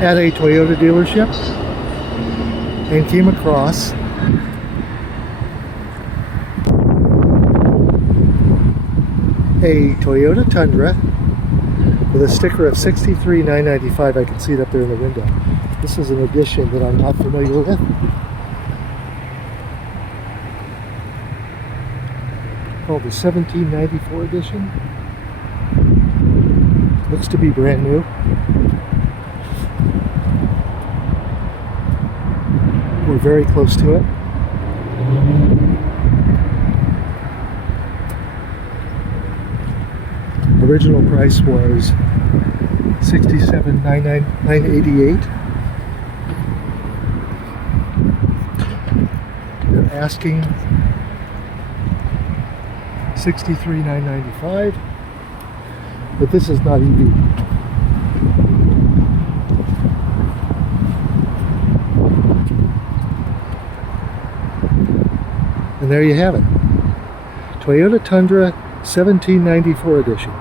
at a Toyota dealership and came across a Toyota Tundra with a sticker of $63,995. I can see it up there in the window. This is an edition that I'm not familiar with. Called the 1794 edition. Looks to be brand new. We're very close to it. Original price was $67,988. They're asking $63,995, but this is not EV. And there you have it. Toyota Tundra 1794 edition.